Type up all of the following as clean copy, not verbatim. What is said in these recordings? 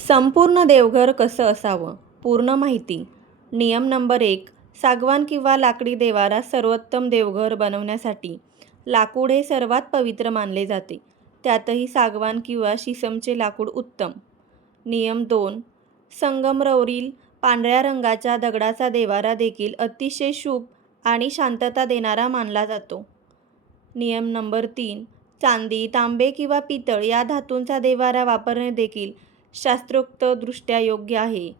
संपूर्ण देवघर कसं असावं? पूर्ण माहिती. नियम नंबर 1. सागवान किंवा लाकडी देव्हारा सर्वोत्तम देवघर बनवण्यासाठी. लाकूड हे सर्वात पवित्र मानले जाते. त्यातही सागवान किंवा शिसमचे लाकूड उत्तम. नियम 2. संगमरवरील पांढऱ्या रंगाच्या दगडाचा देव्हारा देखील अतिशय शुभ आणि शांतता देणारा मानला जातो. नियम नंबर 3. चांदी, तांबे किंवा पितळ या धातूंचा देव्हारा वापरणे देखील शास्त्रोक्तदृष्ट्या योग्य आहे.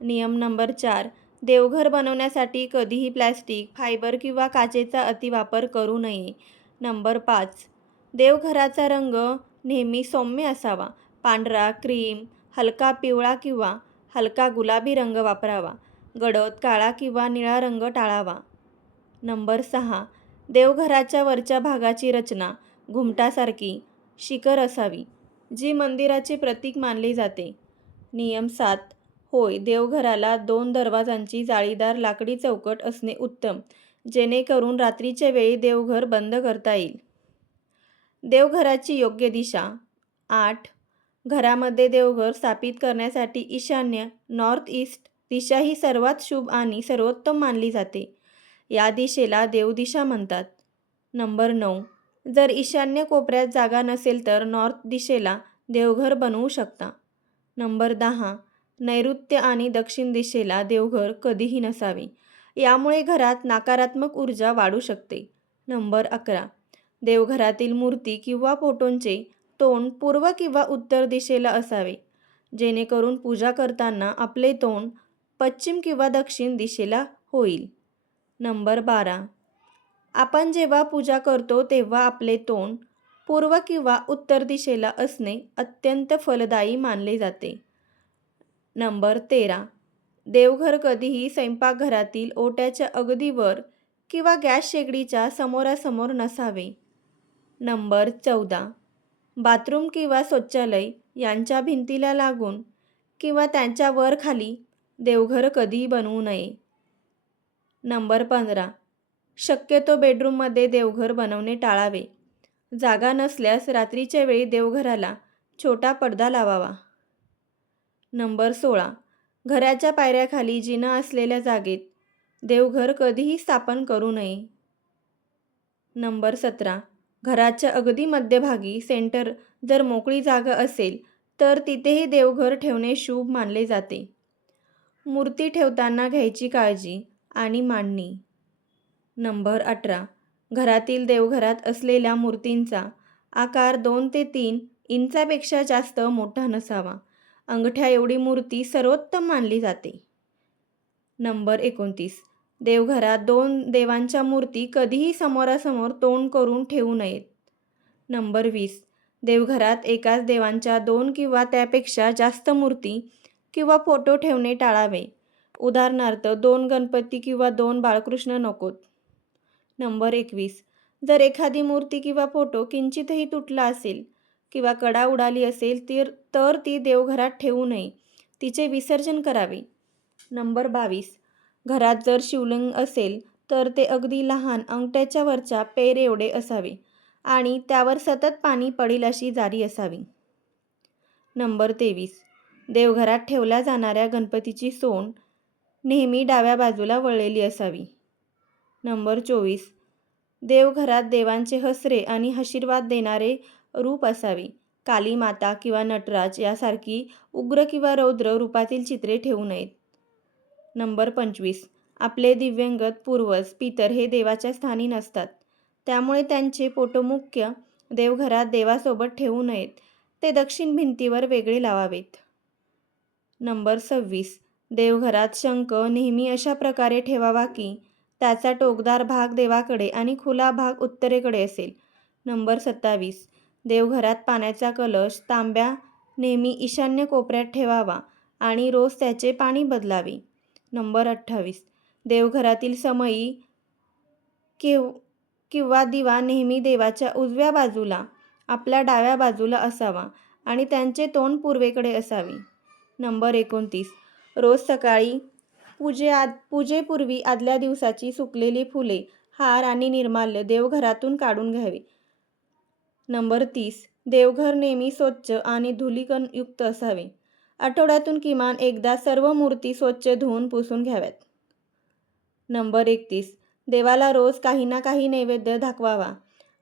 नियम नंबर 4. देवघर बनवण्यासाठी कधीही प्लॅस्टिक, फायबर किंवा काचेचा अतिवापर करू नये. नंबर 5. देवघराचा रंग नेहमी सौम्य असावा. पांढरा, क्रीम, हलका पिवळा किंवा हलका गुलाबी रंग वापरावा. गडद काळा किंवा निळा रंग टाळावा. नंबर 6. देवघराच्या वरच्या भागाची रचना घुमटासारखी शिखर असावी, जी मंदिराचे प्रतीक मानले जाते. नियम 7. होय, देवघराला 2 दरवाजांची जाळीदार लाकडी चौकट असणे उत्तम, जेणेकरून रात्रीच्या वेळी देवघर बंद करता येईल. देवघराची योग्य दिशा. 8. घरामध्ये देवघर स्थापित करण्यासाठी ईशान्य नॉर्थ ईस्ट दिशा ही सर्वात शुभ आणि सर्वोत्तम मानली जाते. या दिशेला देवदिशा म्हणतात. नंबर 9. जर ईशान्य कोपऱ्यात जागा नसेल तर नॉर्थ दिशेला देवघर बनवू शकता. नंबर 10. नैऋत्य आणि दक्षिण दिशेला देवघर कधीही नसावे. यामुळे घरात नकारात्मक ऊर्जा वाढू शकते. नंबर 11. देवघरातील मूर्ती किंवा फोटोंचे तोंड पूर्व किंवा उत्तर दिशेला असावे, जेणेकरून पूजा करताना आपले तोंड पश्चिम किंवा दक्षिण दिशेला होईल. नंबर 12. आपण जेव्हा पूजा करतो तेव्हा आपले तोंड पूर्व किंवा उत्तर दिशेला असणे अत्यंत फलदायी मानले जाते. नंबर 13. देवघर कधीही स्वयंपाकघरातील ओट्याच्या अगदी वर किंवा गॅस शेगडीच्या समोरासमोर नसावे. नंबर 14. बाथरूम किंवा शौचालय यांच्या भिंतीला लागून किंवा त्यांच्या वर खाली देवघर कधीही बनवू नये. नंबर 15. शक्यतो बेडरूममध्ये देवघर बनवणे टाळावे. जागा नसल्यास रात्रीच्या वेळी देवघराला छोटा पडदा लावावा. नंबर 16. घराच्या पायऱ्याखाली जिना असलेल्या जागेत देवघर कधीही स्थापन करू नये. नंबर 17. घराच्या अगदी मध्यभागी सेंटर जर मोकळी जागा असेल तर तिथेही देवघर ठेवणे शुभ मानले जाते. मूर्ती ठेवताना घ्यायची काळजी आणि मांडणी. नंबर 18. घरातील देवघरात असलेल्या मूर्तींचा आकार 2 ते 3 इंचापेक्षा जास्त मोठा नसावा. अंगठ्या एवढी मूर्ती सर्वोत्तम मानली जाते. नंबर 29. देवघरात 2 देवांच्या मूर्ती कधीही समोरासमोर तोंड करून ठेवू नयेत. नंबर 20. देवघरात एकाच देवांच्या 2 किंवा त्यापेक्षा जास्त मूर्ती किंवा फोटो ठेवणे टाळावे. उदाहरणार्थ 2 गणपती किंवा 2 बाळकृष्ण नकोत. नंबर 21. जर एखादी मूर्ती किंवा फोटो किंचितही तुटला असेल किंवा कडा उडाली असेल तर ती देवघरात ठेवू नये. तिचे विसर्जन करावे. नंबर 22. घरात जर शिवलिंग असेल तर ते अगदी लहान अंगठ्याच्या वरच्या पेर एवढे असावे आणि त्यावर सतत पाणी पडेल अशी जारी असावी. नंबर 23. देवघरात ठेवल्या जाणाऱ्या गणपतीची सोंड नेहमी डाव्या बाजूला वळलेली असावी. नंबर 24. देवघरात देवांचे हसरे आणि आशीर्वाद देणारे रूप असावे. काली माता किंवा नटराज यासारखी उग्र किंवा रौद्र रूपातील चित्रे ठेवू नयेत. नंबर 25. आपले दिव्यंगत पूर्वज पितर हे देवाच्या स्थानी नसतात, त्यामुळे त्यांचे फोटो मुख्य देवघरात देवासोबत ठेवू नयेत. ते दक्षिण भिंतीवर वेगळे लावावेत. नंबर 26. देवघरात शंख नेहमी अशा प्रकारे ठेवावा की त्याचा टोकदार भाग देवाकडे आणि खुला भाग उत्तरेकडे असेल. नंबर 27. देवघरात पाण्याचा कलश तांब्या नेहमी ईशान्य कोपऱ्यात ठेवावा आणि रोज त्याचे पाणी बदलावे. नंबर 28. देवघरातील समई किंवा दिवा नेहमी देवाच्या उजव्या बाजूला आपल्या डाव्या बाजूला असावा आणि त्यांचे तोंड पूर्वेकडे असावे. नंबर 29. रोज सकाळी पूजेपूर्वी आदल्या दिवसाची सुकलेली फुले, हार आणि निर्माल्य देवघरातून काढून घ्यावे. नंबर 30. देवघर नेहमी स्वच्छ आणि धुलीकणयुक्त असावे. आठवड्यातून किमान एकदा सर्व मूर्ती स्वच्छ धुवून पुसून घ्याव्यात. नंबर 31. देवाला रोज काही ना काही नैवेद्य दाखवावा.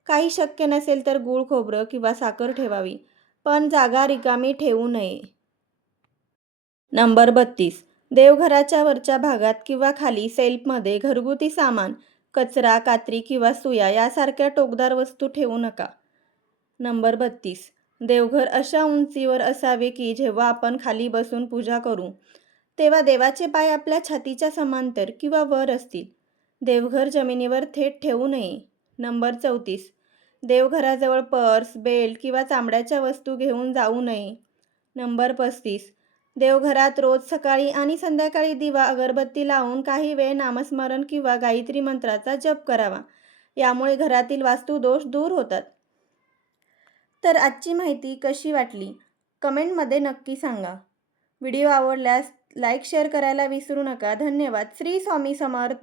काही शक्य नसेल तर गूळ खोबरं किंवा साखर ठेवावी, पण जागा रिकामी ठेवू नये. नंबर 32. देवघराच्या वरच्या भागात किंवा खाली सेल्फमध्ये घरगुती सामान, कचरा, कात्री किंवा सुया यासारख्या टोकदार वस्तू ठेवू नका. नंबर 32. देवघर अशा उंचीवर असावे की जेव्हा आपण खाली बसून पूजा करू तेव्हा देवाचे पाय आपल्या छातीच्या समांतर किंवा वर असतील. देवघर जमिनीवर थेट ठेवू नये. नंबर 34. देवघराजवळ पर्स, बेल्ट किंवा चामड्याच्या वस्तू घेऊन जाऊ नये. नंबर 35. देवघरात रोज सकाळी आणि संध्याकाळी दिवा अगरबत्ती लावून काही वेळ नामस्मरण किंवा गायत्री मंत्राचा जप करावा. यामुळे घरातील वास्तुदोष दूर होतात. तर आजची माहिती कशी वाटली कमेंटमध्ये नक्की सांगा. व्हिडिओ आवडल्यास लाईक शेअर करायला विसरू नका. धन्यवाद. श्री स्वामी समर्थ.